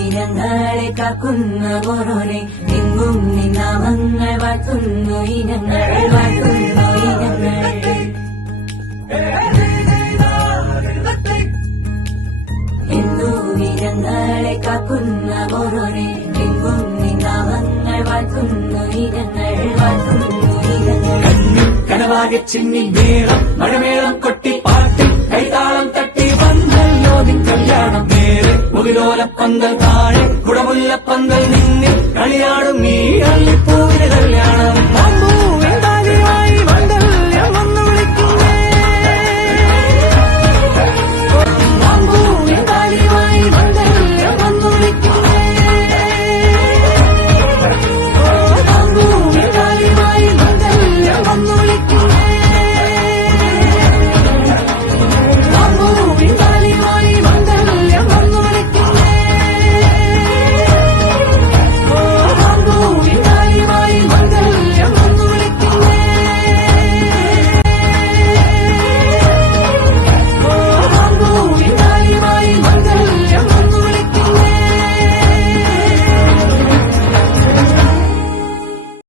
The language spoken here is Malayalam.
ഇനങ്ങളെ കാക്കുന്ന ഓരോനെ എങ്ങും നിന്നാമങ്ങൾ വാഴ്ത്തുന്നു ഇനങ്ങൾ വാഴ്ത്തുന്നു ഇനങ്ങൾ എന്നും ഇനങ്ങളെ കാക്കുന്ന ഓരോനെ എങ്ങും നിന്നാമങ്ങൾ വാഴ്ത്തുന്നു ഇനങ്ങൾ വാഴ്ത്തുന്നു ഇനങ്ങൾ കനവാകെ ചിന്നി മേളം മഴമേളം കൊട്ടി പാട്ടി കൈതാളം തട്ടി വന്നല്ലോ നിൻ കല്യാണം നേരെ മുകിലോലപ്പന്തൽ താഴെ കുടമുല്ലപ്പന്തൽ നിന്നിൽ കളിയാടും ഈ അള്ളിപ്പൂവിന് കല്യാണം